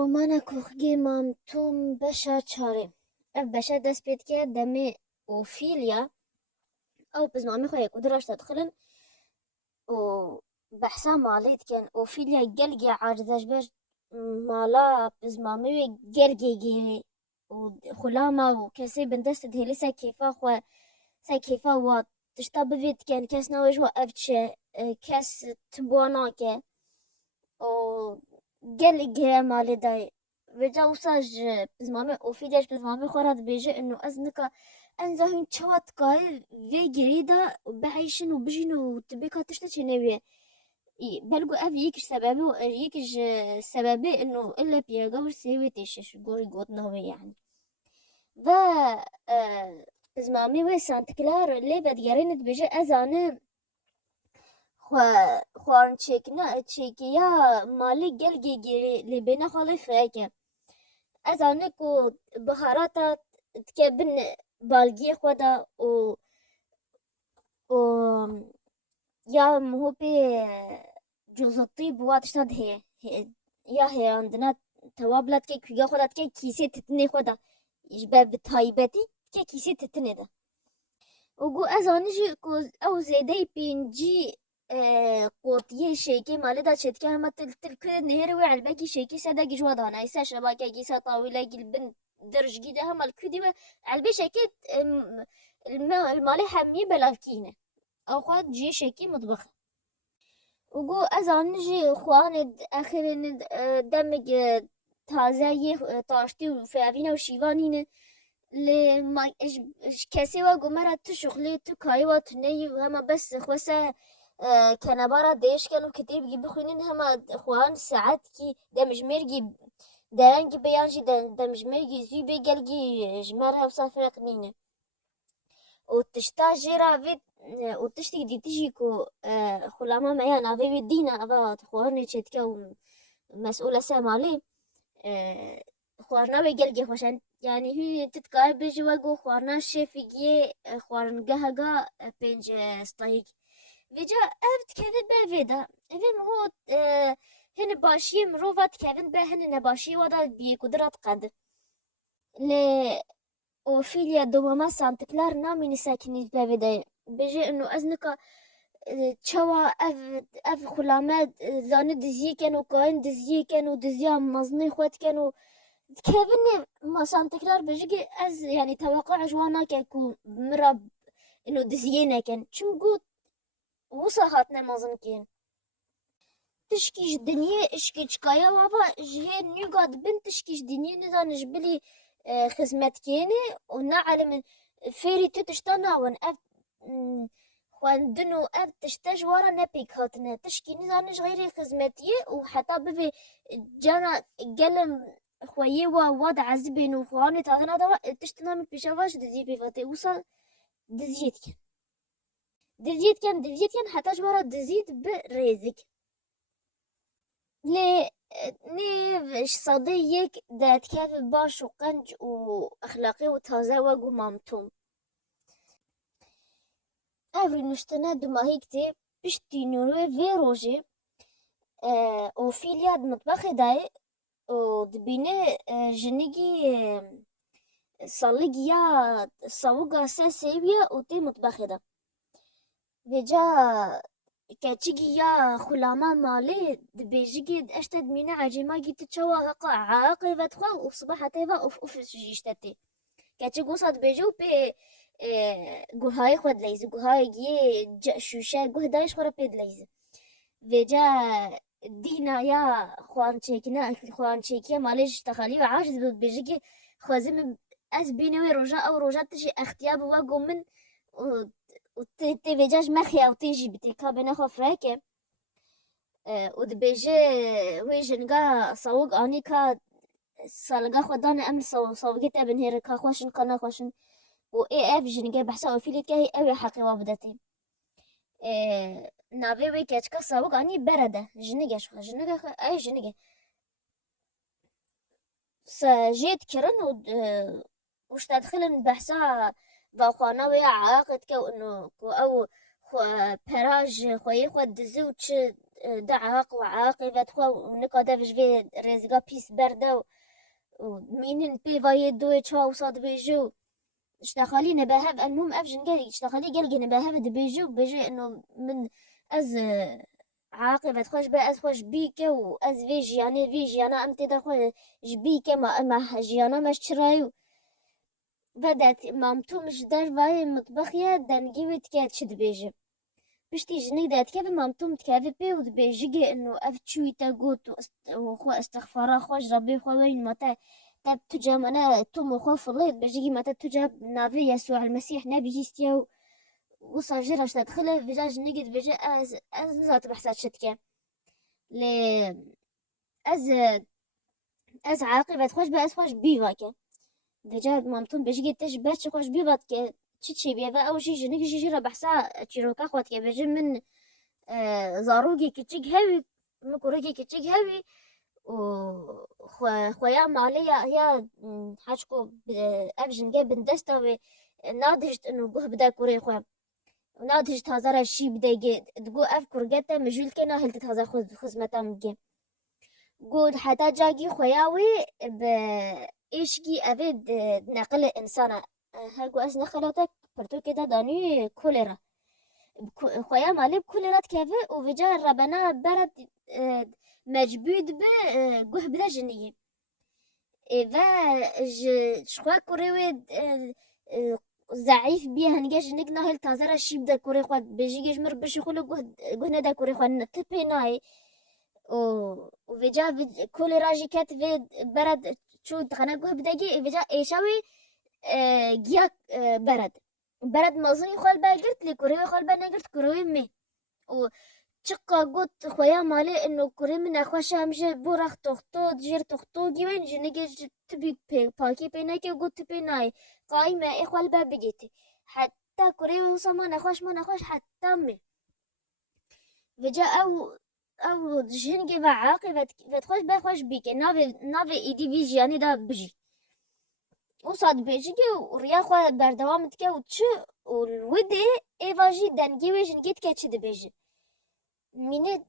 رۆمانە کۆخگێ مامتۆم بەشە چارێم. ئەف بەشە دەست پێت کرد دەمێ ئۆفیلیا ئەو بزمامی خۆیەک و دراشتە دخلن و بەحسا ماڵێ دکەن ئۆفیلیا گەلگێ عاجزەش بەش ماڵا بزمامی وێ گەرگێ گێرێ و خولامە و کەسێ بندەستت هێلی سەر کێفا خۆ سەر کێفا وا تشتا بڤێت دکەن کەس ناوێژ وە ئەف چێ کەس تبوا ناکە و gelek gere malê dayê vêca wisa ji bizmamê ofîlya ji bizmamê xwe re dibêje û ez nika em zahîn çawa dikaye vê gerî de biheyşin û bijîn û tibêka tişta çêne wê belgo ev yekî sebebê û yekî ji sebebê û ille pêga wir sê wê têşe ji gorî gotina wê yani ve bizmamê wê santiklar lê vedigerînê dibêje ez anim xwarin çêkiya malê gelgê gerê lê bêhna xalê xeyeke ez anî ku biharata dike bin balgiyê xwe de û ya mihopê cozotî bi wa tişta dihêye ya hêyandina tewa bila dike kûya xwe de dike kîsê titinê xwe de ji ber bi taybetî dike kîsê titinê de û got ez anî jî ku ew zêdeyî pêncî qotiyê şêkê malê de çêdike hema til nêrê wê elbekî şêkê sedekî ji we danayî ser şebakekî ser tawîlekî li bin dirjgî de hema li kûdî we elbê şêkê li malê hemiyê belavkîne ew xwe ciyê şêkî mitbexe û got ez anî jî xwanê exirênê demek taze yê taştî û fêvîna û şîvan hîne lê kesê we got me re tu şixulê tu kayê we tuneyî û hema bes xwe ser kenebara değişken û kitêbekî bixwînin hema xwan saetkî demjimêrgî derengî bê yan jî demjimêrgî zû bê gelgî ji me re wisa firq nîne û tişta jê re vê û tiştî dîtî jî ku xulama me ya navê wê dîn e eva xwarinê çêdike û mesûl e ser malê xwarina wê gelgê xweş e yani hûn tu dikare bêjî we got xwarina şêfîgiyê xwaringeha pênc stahîk vêca ev dikevin ber vê de evê miho hinê başiyê mirova dikevin ber hinê nebaşiyê we de biyêkudira diqedin lê ofîlya dowema santiklar namîne sekinî ber vê de bêje û ez nika çawa ev xulame zanî diziyêken û kayên diziyêken û diziya mezinê xwe dikin û dikevin ma santiklar bêje ki ez yani teweqع ji wan nake ku mira diziyê nekin çim got wisa hatine mezin kirin tişkî ji dinyê îşkê çikaya wava ji hê nûga dibin tişkî ji dinyê nizane ji bilî xizmetkêrînê û neelîmin fêrî tu tişta nawin ev xwendin û ev tişte ji we re nepêk hatine tişkî nizane ji xêrê xizmetiyê û heta bivê cana gelin xweyê we de ezibên û xwanê tadina de we tiştî namîn pêşa ve ji diziyê pêvatê wisa diziyê dikin heta ji we re dizî dibe rêzik lê nêv ji sedê yek de dikeve baş û qenc û exlaqî û taze we got mamtûm ev rûniştina dûmahîk tê piştî nûrê vê rojê ofîlya di mitbexê de ye û dibîne jinekî salîk ya sewika ser sêwiye û tê mitbexê de vêca keçikî ya xulama malê dibêje ki eş te dimîne ecêmagî tu çawa heqa eqê vedixwe û sibeh hetê ve ûf jî îşte tê keçik wisa dibêje û pê guhayê xwe dileyîze guhayekî şûşe guh dayîş xwe re pê dileyîze vêca dîna ya xwançêkiya malê ji texelî û aciz bi dibêje ki xwezim ez bînê wê roja ew roja tu jî extiya bi we got min û tê vêca ji me xiya û tê jî bi têka bêhna xwe fireheke û dibêje wê jiniga sewik anî ka saliga xwe dane em li sewigê te binêrin ka xweşin ka naxweşin û ev jinike behsa ofîlê dike ew ê heqê we bide tê navê wê keçika sewik anî bere de jinik e ey jinik e jê dikirin û ji te dixilin behsa vaxwana wê ya eqê dike ku ew pera ji xweyê xwe dizî û çi دعاق وعاقبة خوا ونقا دفش في رزقا بيس بردا ومينن بي فايد دوي تشوا وصاد بيجو اشتغالي نباهب المهم افجن قال اشتغالي قال نباهب بيجو بيجي انه من از عاقبة خوش بقى از خوش بيكه وأز في جيانا أمتى دخل جبيكه ما جيانا مش شرايو بدأت مامتو مش دار فاي مطبخية دنجيوت كات شد بيجي بشتي جنيك دات كيف مامتو متكافي بي ود بيجي إنه أفتشوي تاقوت وخو استغفار خوش ربي خو وين متى تاب تجام أنا توم وخو في الليل بيجي متى تجاب نافي يسوع المسيح نبي يستيو وصل جرش تدخله بجاج نجد بيجي از نزات بحسات شتكه ل از از عاقبة خوش به از خوش بیوا که دجا مامتون بيجي تش باش خوش بیوات که چی بیوا او شی جنگ شی را بحثا چیروکا خود که بيجي من زاروگی کچیک هوی مکروگی کچیک هوی و خويا ماليا يا حاجكو افجن جاب بندستا و نادجت انه جوه بدا كوري خويا ونادجت هزار الشي بدا يجي تقول افكر جتا مجول كنا هل تتهزر خزمتا مجي قول حتى جاكي خوياوي بإيشكي أبد نقل إنسانة هاقو أس نقلتك برتو كده داني كوليرا خويا مالي بكوليرات كيفي وفجا ربنا برد مجبود بقوه بلا جنية إذا شخوا كوريوي ضعيف بيه هنجاش نيك ناهل تازر الشيب دا كوري خواد بيجي جيش مربشي خلو قوه دا كوري خواد نتبي ناي وفيجا كل راجي كات في برد شو تخنا جوه بدقي فيجا إيشاوي جياك برد مازني خال باقرت لي كوري خال بنقرت كوري مي وشقا قلت خويا مالي إنه كوري من أخوش همشي بورخ تختو جير تختو جيوين جنجي تبي باكي بيناكي وقلت بيناي قايمة إخوال بابجيتي حتى كوري وصما نخوش ما نخوش حتى مي فيجا او جهنگی و عاقبت خوش بخوش بیکه ناوی ایدی بیجی یعنی دا بجی و صاد بیجی که و ریا خواه بردوامت که و چه و الوده ایواجی دنگی و جنگیت که چه ده بیجی مینه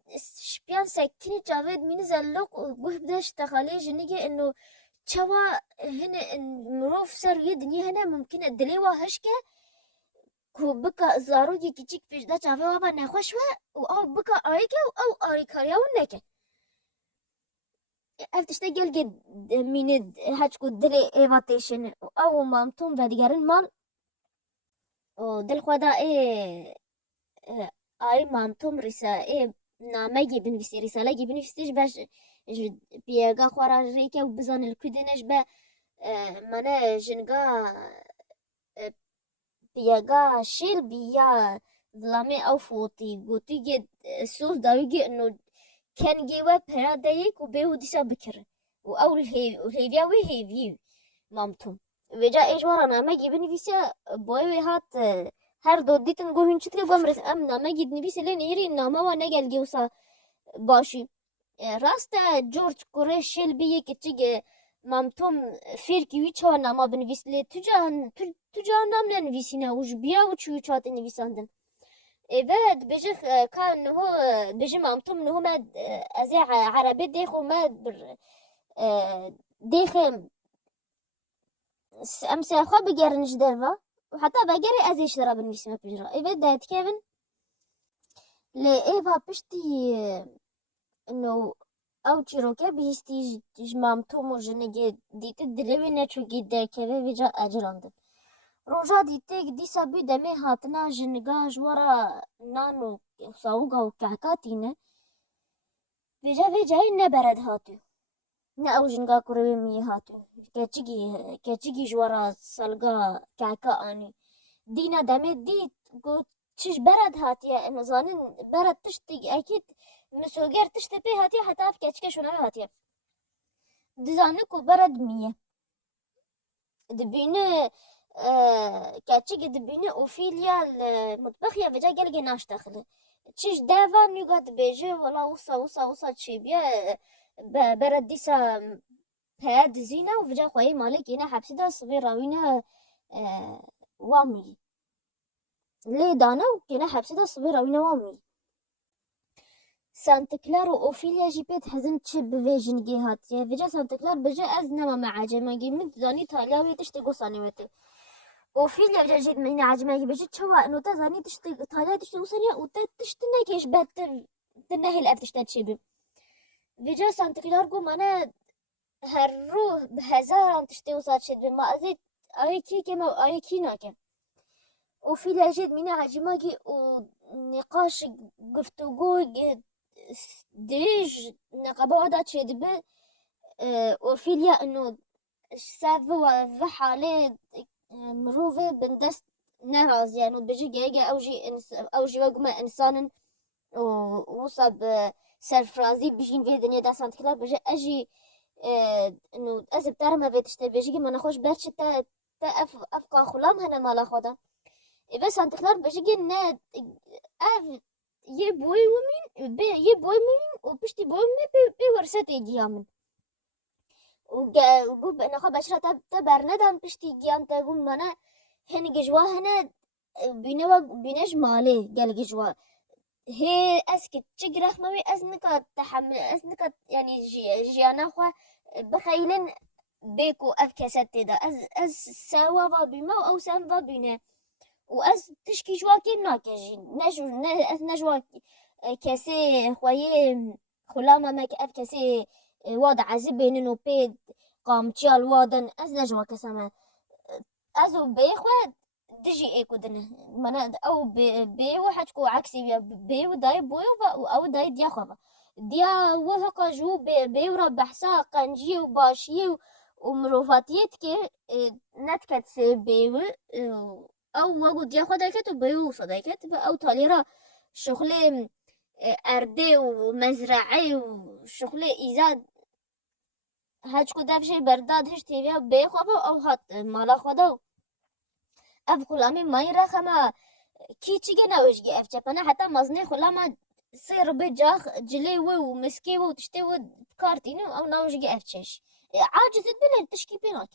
شپیان سکنی جاوید مینه زلق و گوه بدش تخالی جنگی انو چوا هنه مروف سر یه دنیا هنه ممکنه دلیوا هشکه کو بکا زاروگی کچیک پیشده چاوه وابا نخوش و او بکا آریکه و او آریکاریا و نکه افتشته گل مینه هچکو دل ایواتیشن او مامتون و دیگرین مال و دل خدا آی مامتون ریسا نامه گی بنویسی رساله گی بنویسیش باش بیگا خوارا ریکه و بزان الکودنش به منه جنگا بیگا شیل بیا ظلامي او فوتي قوتي جد سوس داويجي انه كان جيوا برا دايك وبيو ديسا بكر واول الهيفياوي هيفيو مامتهم وجا ايش ورانا ما جيبني فيسا بوي هات هر دودي تنقو هنشت قمرس امنا ما جيد نبيسا لين يري ناما وانا قال جيوسا باشي راستا جورج كوريش شيل بيه كتيجي مامتهم فيركي ويتشوا ناما بنفيسلي تجا نام ننفيسينا وش بيا وشو يتشات نفيساندن بعد بيجي كان هو بيجي مامتهم انه ما ازي عربي ديخو ما ديخ امسا خو بقرنش درفا وحتى بقري ازي شرب نفيسنا بجرا ايه دايت كيفن لي ايفا بشتي انه او چیروکه بیستی مامتوم و جنگی دیت دلوی نچو گیده که ویجا اجراندن روژا دیته دیسا بی دمی هاتنا جنگا جورا نانو ساوگا و کعکاتینه ویجا نبرد هاتو نه او جنگا کروی می هاتو کچگی جورا سالگا کعکا آنی دینا دمی دیت گو چش برد هاتیه نزانن برد تشتی اکید مسوگر تشت پی هاتیه حتی اف کچکه شونه هاتیه دزانه کو برد میه دبینه کچک دبینه اوفیلیا المطبخ یا وجا گلگه ناش داخله چیش دوا نیگاد بیجه ولا وصا چی بیا برد دیسا پید زینه و وجا خواهی مالک اینه حبسی دا صغیر راوینه وامی لی دانه و کنه حبسی دا صغیر راوینه وامی سانتكلار و اوفيليا جي بيت حزن تشب بفيجن جيهات يا فيجا سانتكلار بجا از نما مع عجمة جي من زاني تالياوي تشتغو صانيوتي اوفيليا بجا جيت من عجمة جي بجا تشوا انو تزاني تشتغ تاليا تشتغو صانيا و تشتنا كيش بات تنهي الأف تشتات شبه فيجا سانتكلار قوم انا هالروح بهزاران تشتغو صات شبه ما ازيد اي كي كما اي كي ناكم وفي الجد من عجماجي ونقاش گفتگو ديج نقابة شد به وفيليا انه سافو و حاله مروفه بندست نراز يعني بيجي جايجا اوجي وقما انسان ووصب سرفرازي بيجين في الدنيا دا سانت كلار بيجي اجي انه ازب ترى ما بيتشتي بيجي ما نخوش باتش تا افقا خلام هنا مالا خدا بس سانت كلار بيجي نه اف يبوي ومين يبوي مين وبشتي بوي مين بورسات يجيامن وقوب نخا بشرة تبرندان بشتي جيان تقوم منا هن جوا هنا بينج مالي قال جوا هي اسكت تجرح ما بي اسنك تحمل اسنك يعني جيانا خوا بخيلن بيكو افكست دا از سوا بما او سان بينا واز تشكي جوا كيم ناكجي نجوا كسي خويه خلاما ماك اف كسي وضع زبين انو بيد قام تشال وادن از نجوا كسما ازو بيخواد دجي ايكو دنه منا او بي واحد كو عكسي بي وداي بوي او داي ديا خوا ديا وهقا جو بي ورا بحسا قنجي وباشي ومروفاتيت كي نتكت سي بي او وقو ديا خوا دايكت وبي وصدايكت او تاليرا شغلي اردي ومزرعي وشغلي ايزاد هاج كو دافشي برداد هش تيبيا بي خوا او هات مالا خدا اف غلامی مای رخما کی چیگه نوشگی اف چپنا حتی مزنی خلاما سير بجاخ جلي و مسكي و تشتي و كارتينو او نوشجي اف تشش عاجزت بلن تشكي بينك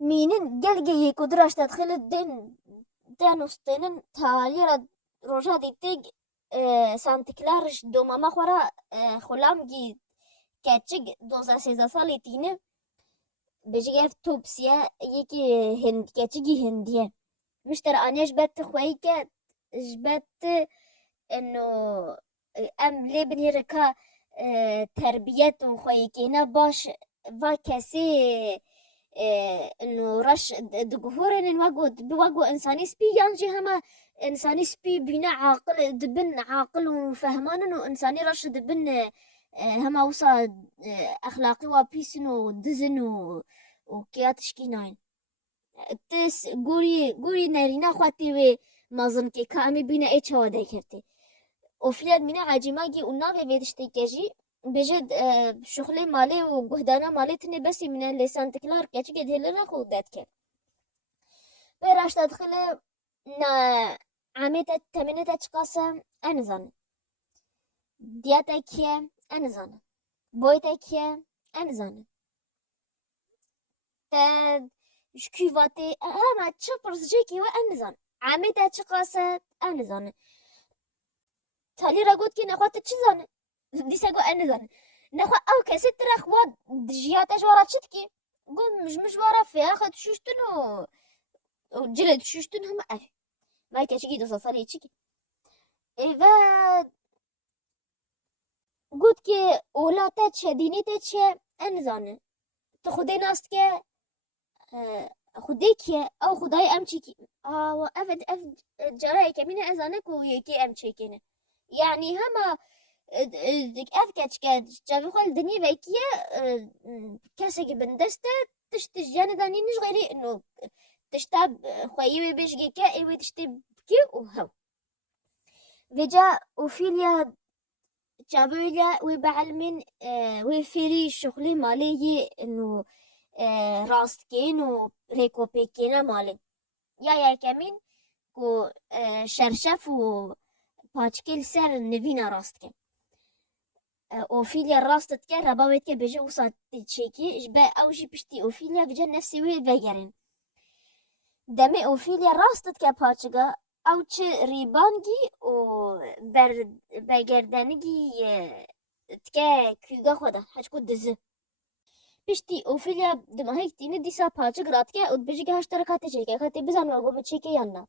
مينن قلقي قدراش تدخل الدين دانوستين تالي روجا دي تيج سانت كلارش دوما مخورا خلام جي كاتشيج دوزا سيزا سالي تينه بجيف توبسيا يكي هند كاتشيجي هندية مش ترى أنا جبت خويك جبت إنه أم لبني ركا تربية خويكينا باش فاكسي إنه رش دجهور إن بواجو إنساني سبي يانجي هما إنساني سبي بنا عاقل دبن عاقل وفهمان إنه إنساني رش دبن هما وصا أخلاقي وبيسنو دزنو وكياتشكي ناين تس گوری نرینا خواتی و مازن که کامی بینه ای چواده کرده اوفیاد مینه عجیماگی اونا به ویدشتی کجی بجد شغل مالی و گهدانا مالی تنه بسی منه لسان تکلار کچی که دهلنا خود داد کرد براش تدخل نا عميتا تمنيتا تشقاسة انزان دياتا كيه انزان بويتا كيه انزان شكيفاتي اما تشبرز جيكي وانزان عميتا تشقاسة انزان تالي راقود كي نخوات تشزان ديساقو انزان نخوا او كسيت رخوات دجياتا جوارا تشتكي قوم مش ورا في اخد شوشتنو وجلد شوشتن هم افي ما يتشكي دوسا صاري تشكي ايفا قلت كي اولا تاتش ديني تاتش انزان تخدي ناست كي خديك او خداي امشيكي افد جراي كمينة ازانك ويكي امشيكينا يعني هما ديك افكاتش كاد جابي خال دنيا بايكيا كاسك بندستا تشتجاني داني نش غيري انه تشتاب خويي بيشجي كا ايوه تشتب كي وهو فيجا وفيليا جابويلا وبعلمين وفيري شغلي مالي انه راستكين وريكوبيكينا مالي يا كمين كو شرشف و باتشكيل سر نفينا راستكين اوفيليا راستت كان رباويت كي بيجي وصات تشيكي جبا اوجي بشتي اوفيليا بجا نفسي وي بيجرين دمي اوفيليا راستت كا باتشكا او چه ریبانگی و برگردنگی تکه کوگا خودا هشکو دزه پشتی اوفیلیا دماهی تینه دیسا پاچه گرات که او بجی که هشتر کاته چه که کاته بزن و گم چه که یا نه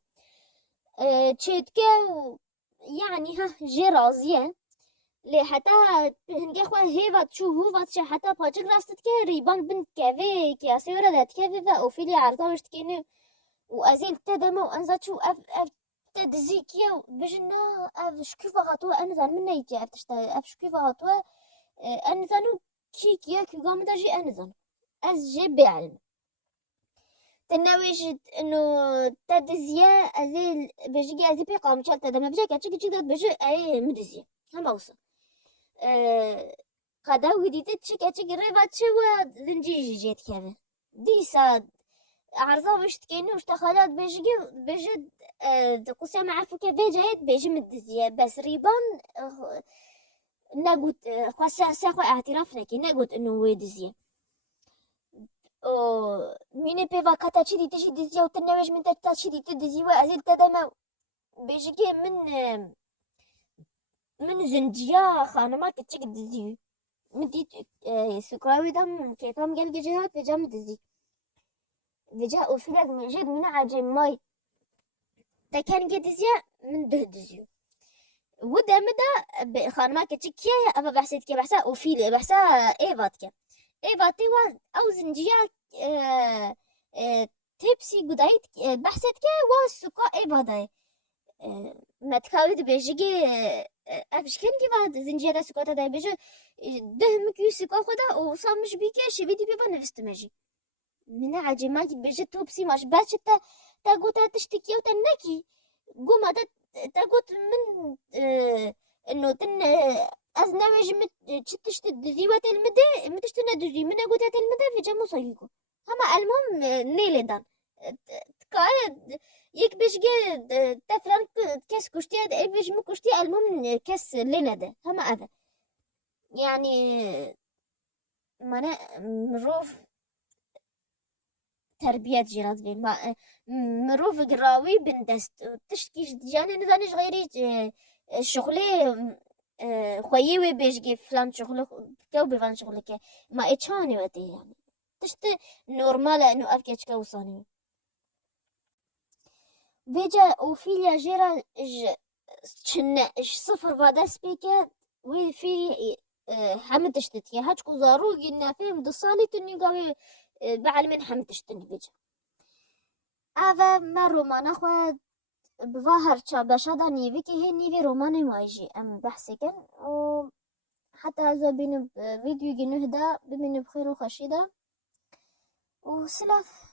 چه که يعني ها جي راضية لي حتى هنجي خوا هيفا شو هو فاتش حتى باجك راستت كه ريبان بنت كافي كي اسيورا دات كافي فا اوفيلي عرضاوشت كينو وازيل تدما وانزات شو اف تدزيكيا بجنا اف شكيفا غاتوا انا ذان من يجي اف تشتا اف شكيفا غاتوا انا ذانو كيكيا كي قام داجي انا ذان از جي بعلم تناويش انه تدزيا ازيل بجي ازي بي قام شال تدما بجي كاتشي كي بجي اي مدزيا هم اوصل قدا وديت تشكا تشكي ريفا تشوا ذنجيجي جيت كذا ديسا عرضا باش تكيني وش تخلات بيجي قصة مع فوكا بيجي بيجي مدزيا بس ريبان نقول خاصة ساخو اعتراف لكي نقول انه ويدزيا ميني بيفا كاتا تشدي تجي دزيا وتنويج من تتا تشدي تدزي وازيل تدما بيجي من زنجيا خانمات تشك دزي مديت سكراوي دم كيفام قال جهات بجام دزي بجاء وفلق من جد من عجم ماي تا كان دزيا من ده دزيو ودا مدى خانمات تشكيا أبا بحسيت كي بحسا وفيلي بحسا إيفاتي أو زنجيا تيبسي قدايت بحسيت كي واسوكا إيفاداي ما تخاويد بيجي افشكن كي بعد زنجيرة سكوتا داي بيجي دهمك يسكو خدا وصامش بيكي شبيدي بيبا نفست ماجي من عجمات بيجي توبسي ماش باتش تا قوتا تشتكي وتنكي قوما تا قوت من انه تن ازناويج تشتشت دزيوات المدى متشتنا دزي من قوتا المدى في جامو صيكو هما المهم نيلي دان تقاعد يك باش تفرن كاس كشتي اي باش مو كشتي المهم كاس لنا ده هما هذا يعني منا مروف تربية جيرات بي ما مروف قراوي بندست تشكيش جاني نزانيش غيري شغلي خويوي بيجي فلان شغله كو بفلان شغله كي ما اتشاني ودي يعني تشت نورمالة انه افكيش كوصاني بيجا وفيليا جيرا شن صفر بعد سبيكا وفي حمد تشتتي هاتشكو زارو قلنا فيهم دصالي تني قوي بعل من حمد تشتني بيجا هذا ما رومان اخوة بظاهر شابشا دا نيفي كي هي نيفي روماني وايجي ام بحثي كان وحتى هذا بين فيديو جنه دا بمن بخير وخشيدة وسلاف